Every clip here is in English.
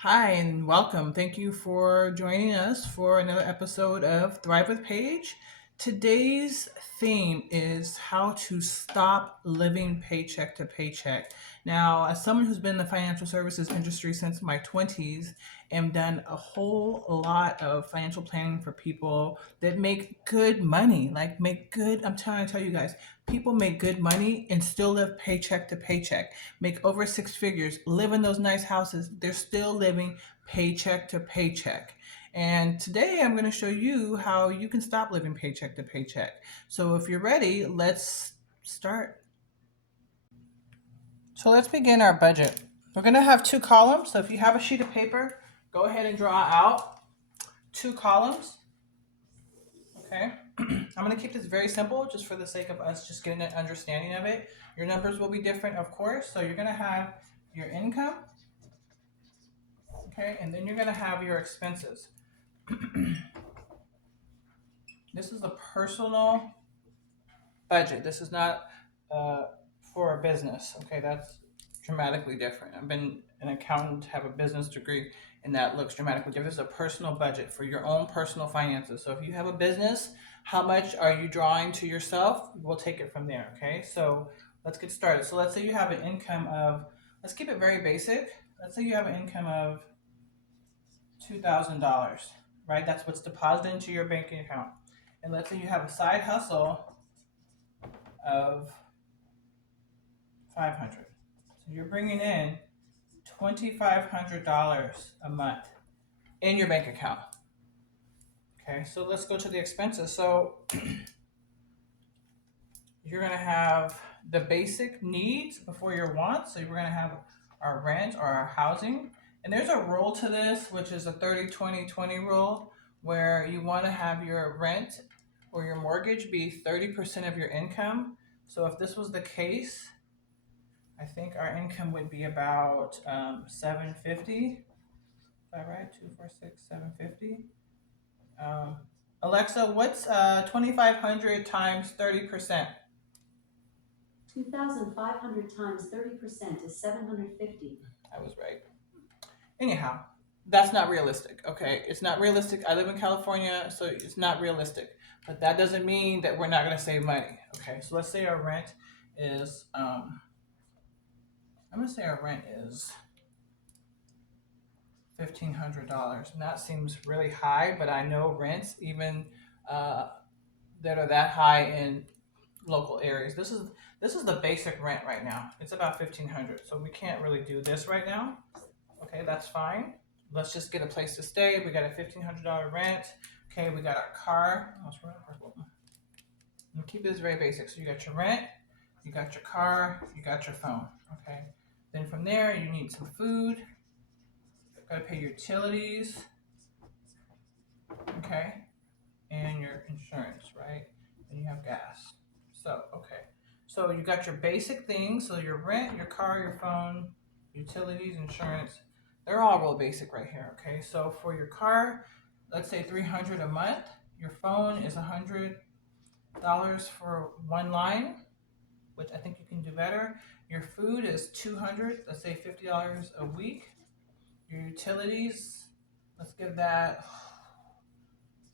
Hi and welcome. Thank you for joining us for another episode of Thrive with Paige. Today's theme is how to stop living paycheck to paycheck. Now, as someone who's been in the financial services industry since my 20s and done a whole lot of financial planning for people that make good money, I'm trying to tell you guys, people make good money and still live paycheck to paycheck, make over six figures, live in those nice houses. They're still living paycheck to paycheck. And today I'm going to show you how you can stop living paycheck to paycheck. So if you're ready, let's start. So let's begin our budget. We're going to have two columns. So if you have a sheet of paper, go ahead and draw out two columns. Okay. I'm going to keep this very simple just for the sake of us just getting an understanding of it. Your numbers will be different, of course. So you're going to have your income. Okay. And then you're going to have your expenses. This is a personal budget. This is not for a business. Okay. That's dramatically different. I've been an accountant, have a business degree, and that looks dramatically different. This is a personal budget for your own personal finances. So if you have a business, how much are you drawing to yourself? We'll take it from there. Okay. So let's get started. So let's say you have an income of, let's keep it very basic. Let's say you have an income of $2,000, right? That's what's deposited into your banking account. And let's say you have a side hustle of 500. So you're bringing in $2,500 a month in your bank account. Okay, so let's go to the expenses. So you're gonna have the basic needs before your wants. So we're gonna have our rent or our housing. And there's a rule to this, which is a 30-20-20 rule, where you want to have your rent or your mortgage be 30% of your income. So if this was the case, I think our income would be about 750. Is that right? 246, 750. Um, Alexa, what's 2,500 times 30%? 2,500 times 30% is 750. I was right. Anyhow, that's not realistic. Okay, it's not realistic. I live in California, so it's not realistic. But that doesn't mean that we're not going to save money. Okay, so let's say our rent is I'm going to say our rent is $1,500, and that seems really high. But I know rents even uh, that are that high in local areas. This is the basic rent right now. It's about 1,500, so we can't really do this right now. Okay, that's fine. Let's just get a place to stay. We got a $1,500 rent. Okay, we got our car. Keep this very basic. So you got your rent, you got your car, you got your phone. Okay. Then from there, you need some food. Got to pay your utilities. Okay, and your insurance, right? And you have gas. So okay. So you got your basic things. So your rent, your car, your phone, utilities, insurance. They're all real basic right here. Okay. So for your car, let's say 300 a month. Your phone is $100 for one line, which I think you can do better. Your food is 200. Let's say $50 a week. Your utilities, let's give that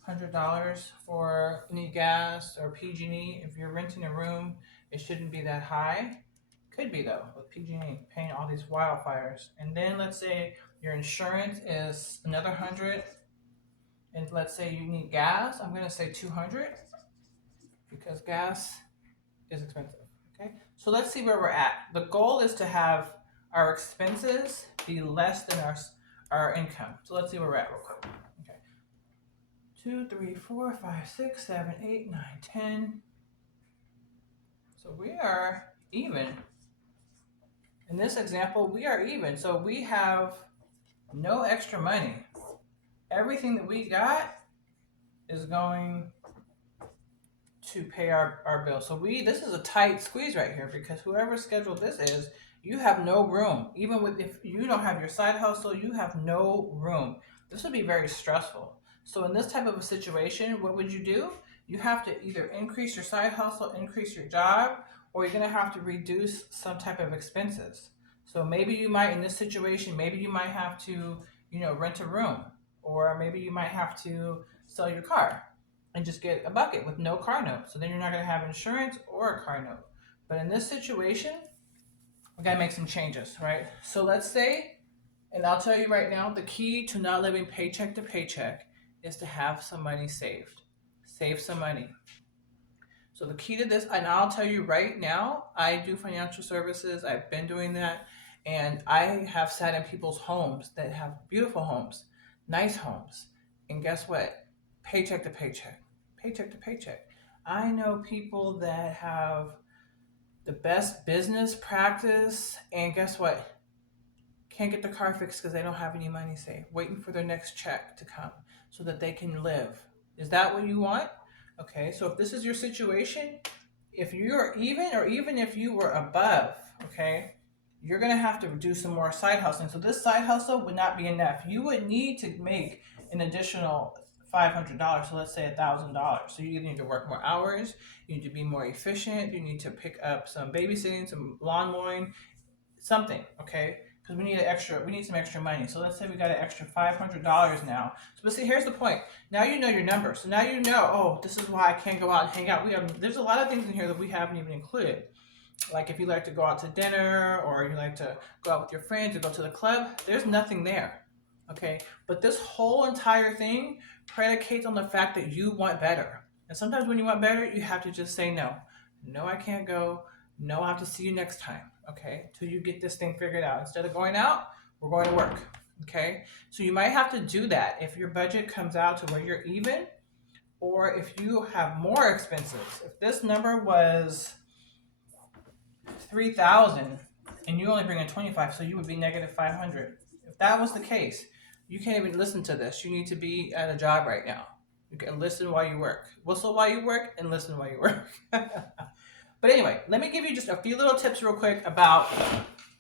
$100 for any gas or PG&E. If you're renting a room, it shouldn't be that high. Could be though with PG&E paying all these wildfires. And then let's say your insurance is another 100, and let's say you need gas. I'm gonna say 200 because gas is expensive. Okay, so let's see where we're at. The goal is to have our expenses be less than our income. So let's see where we're at real quick. Okay, 2, 3, 4, 5, 6, 7, 8, 9, 10. So we are even. In this example, we are even. So we have no extra money. Everything that we got is going to pay our bill. So this is a tight squeeze right here because whoever scheduled this is, you have no room. Even with if you don't have your side hustle, you have no room. This would be very stressful. So in this type of a situation, what would you do? You have to either increase your side hustle, increase your job, or you're gonna have to reduce some type of expenses. So maybe you might, in this situation, maybe you might have to rent a room, or maybe you might have to sell your car and just get a bucket with no car note. So then you're not going to have insurance or a car note. But in this situation, we got to make some changes, right? So let's say, and I'll tell you right now, the key to not living paycheck to paycheck is to have some money saved. Save some money. So the key to this, and I'll tell you right now, I do financial services. I've been doing that, and I have sat in people's homes that have beautiful homes, nice homes, and guess what? Paycheck to paycheck, paycheck to paycheck. I know people that have the best business practice, and guess what? Can't get their car fixed because they don't have any money saved, waiting for their next check to come so that they can live. Is that what you want? Okay, so if this is your situation, if you're even, or even if you were above, okay, you're gonna have to do some more side hustling. So this side hustle would not be enough. You would need to make an additional $500. So let's say $1,000. So you either need to work more hours, you need to be more efficient, you need to pick up some babysitting, some lawn mowing, something, okay? Because we need some extra money. So let's say we got an extra $500 now. So but see, here's the point. Now you know your number. So now you know, oh, this is why I can't go out and hang out. There's a lot of things in here that we haven't even included. Like if you like to go out to dinner, or you like to go out with your friends or go to the club, there's nothing there. Okay? But this whole entire thing predicates on the fact that you want better. And sometimes when you want better, you have to just say no. No, I can't go. No, I'll have to see you next time. Okay? Till you get this thing figured out. Instead of going out, we're going to work. Okay? So you might have to do that if your budget comes out to where you're even, or if you have more expenses. If this number was 3,000 and you only bring in 25, so you would be negative 500. If that was the case, you can't even listen to this. You need to be at a job right now. You can listen while you work, whistle while you work, and listen while you work. But anyway, let me give you just a few little tips real quick about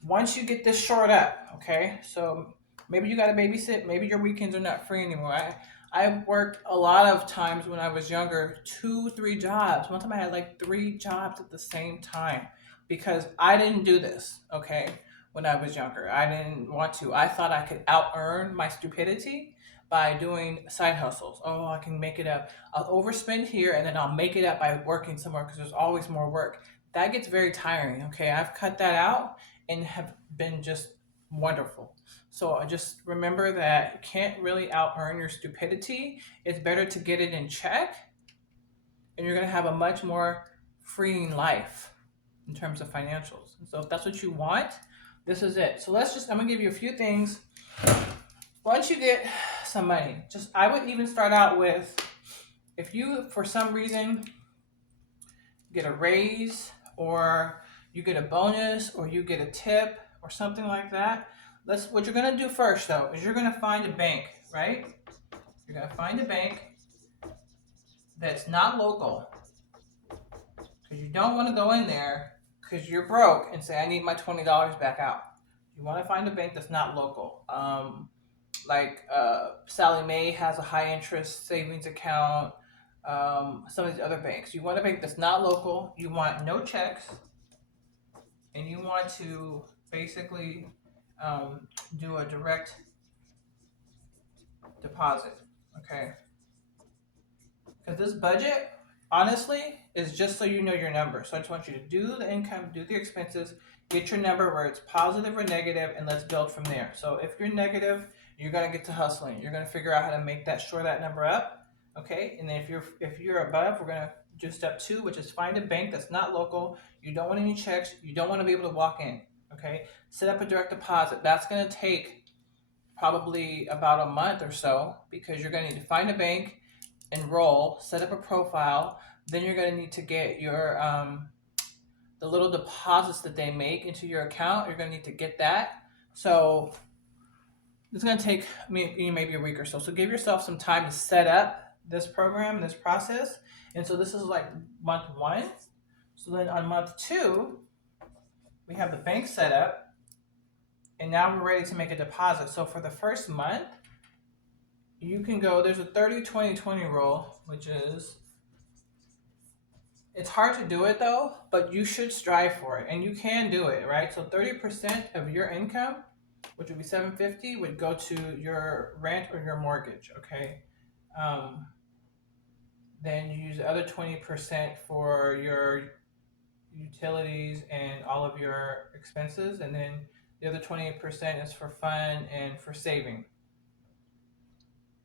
once you get this shored up. Okay, so maybe you got to babysit, maybe your weekends are not free anymore. I worked a lot of times when I was younger, 2, 3 jobs. One time I had like 3 jobs at the same time because I didn't do this, okay, when I was younger. I didn't want to. I thought I could out earn my stupidity by doing side hustles. Oh, I can make it up. I'll overspend here and then I'll make it up by working somewhere because there's always more work. That gets very tiring, okay? I've cut that out and have been just wonderful. So I just remember that you can't really out earn your stupidity. It's better to get it in check, and you're going to have a much more freeing life in terms of financials. And so if that's what you want, this is it. So I'm going to give you a few things. Once you get some money, I would even start out with, if you, for some reason, get a raise, or you get a bonus, or you get a tip, or something like that. What you're going to do first, though, is you're going to find a bank, right? You're going to find a bank that's not local, because you don't want to go in there because you're broke and say, I need my $20 back out. You want to find a bank that's not local. Sally Mae has a high interest savings account. Some of these other banks. You want a bank that's not local. You want no checks, and you want to basically do a direct deposit. Okay, because this budget, honestly, is just so you know your number. So I just want you to do the income, do the expenses, get your number where it's positive or negative, and let's build from there. So if you're negative, you're gonna get to hustling. You're gonna figure out how to shore that number up. Okay, and then if you're above, we're gonna do step 2, which is find a bank that's not local. You don't want any checks. You don't want to be able to walk in. Okay, set up a direct deposit. That's gonna take probably about a month or so, because you're gonna need to find a bank, enroll, set up a profile. Then you're going to need to get your the little deposits that they make into your account. You're going to need to get that. So it's going to take maybe a week or so. So give yourself some time to set up this program, this process. And so this is like month 1. So then on month 2, we have the bank set up, and now we're ready to make a deposit. So for the first month, you can go, there's a 30-20-20 rule, which is, it's hard to do it though, but you should strive for it, and you can do it, right? So 30% of your income which would be $750, would go to your rent or your mortgage. Okay. Um, then you use the other 20% for your utilities and all of your expenses, and then the other 20% is for fun and for saving.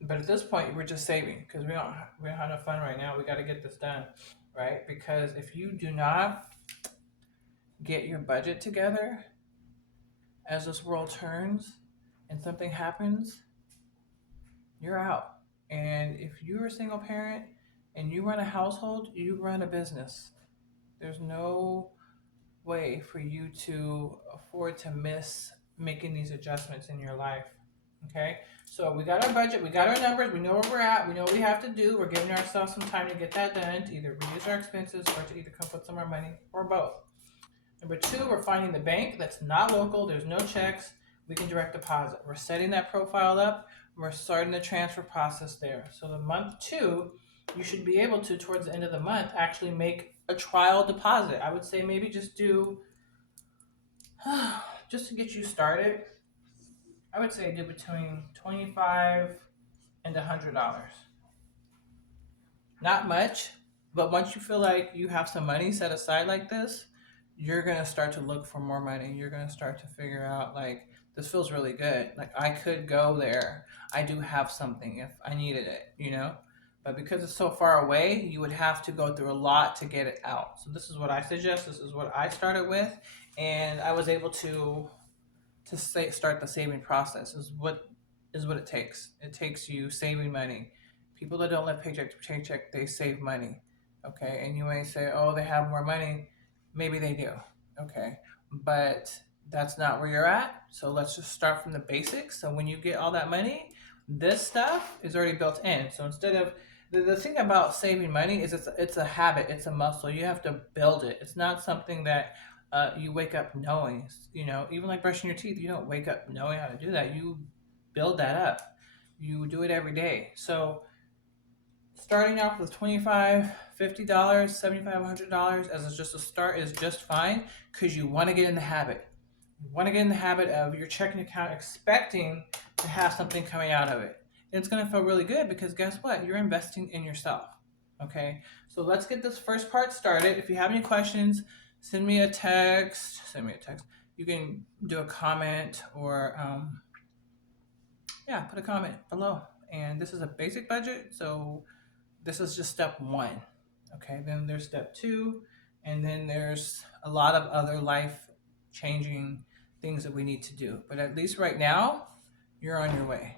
But at this point, we're just saving because we don't have enough fun right now. We got to get this done, right? Because if you do not get your budget together as this world turns and something happens, you're out. And if you're a single parent and you run a household, you run a business. There's no way for you to afford to miss making these adjustments in your life. Okay, so we got our budget, we got our numbers, we know where we're at, we know what we have to do. We're giving ourselves some time to get that done, to either reduce our expenses or to either come up with some more money or both. Number two, we're finding the bank that's not local, there's no checks, we can direct deposit. We're setting that profile up, we're starting the transfer process there. So the month two, you should be able to, towards the end of the month, actually make a trial deposit. I would say maybe just do, just to get you started, I would say do between $25 and $100. Not much, but once you feel like you have some money set aside like this, you're gonna start to look for more money. You're gonna start to figure out like this feels really good. Like I could go there. I do have something if I needed it, you know? But because it's so far away, you would have to go through a lot to get it out. So this is what I suggest. This is what I started with, and I was able to start the saving process. Is what it takes. It takes you saving money. People that don't live paycheck to paycheck, they save money. Okay, and you may say, oh, they have more money. Maybe they do. Okay, but that's not where you're at. So let's just start from the basics. So when you get all that money, this stuff is already built in. So instead of the thing about saving money is it's a habit, it's a muscle. You have to build it. It's not something that you wake up knowing. You know, even like brushing your teeth, you don't wake up knowing how to do that. You build that up. You do it every day. So starting off with $25, $50, $75, $100 as just a start is just fine because you want to get in the habit. You want to get in the habit of your checking account expecting to have something coming out of it. And it's going to feel really good because guess what? You're investing in yourself. Okay, so let's get this first part started. If you have any questions, send me a text. You can do a comment or yeah, put a comment below. And this is a basic budget, so this is just step one. Okay, then there's step two, and then there's a lot of other life changing things that we need to do. But at least right now, you're on your way.